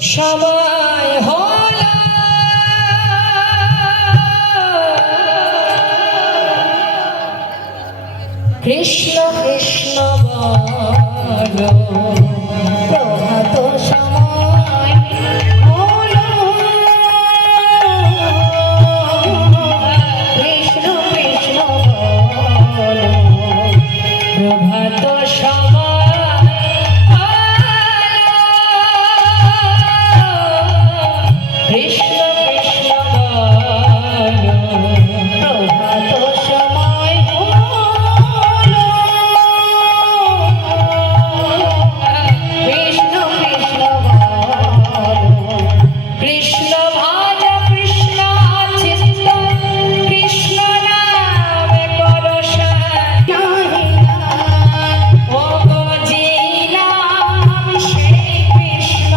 সময় হলো কৃষ্ণ কৃষ্ণ বলো প্রভাত সময় হলো কৃষ্ণ কৃষ্ণ বলো প্রভাত সময় কৃষ্ণ কৃষ্ণ বলো প্রভাত সময় হলো কৃষ্ণ কৃষ্ণ বলো কৃষ্ণ ভজ কৃষ্ণ চিত্ত কৃষ্ণ নামে পরশা ও গজিলাম সেই কৃষ্ণ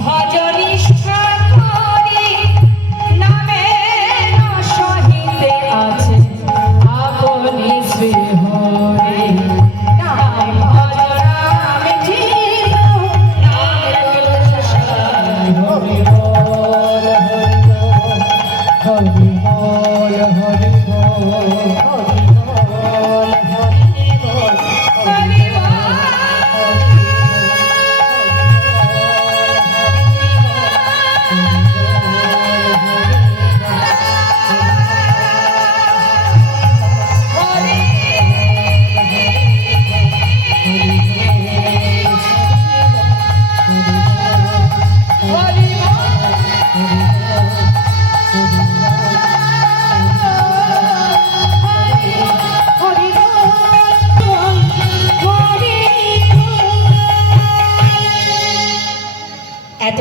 ভজ নিষ্ঠা করি নামে সহিতে আছে আপনি শ্রী হরি নাম ভজ নাম চিত্ত হরি বল হরি বল হরি বল হরি বল হরি বল হরি এত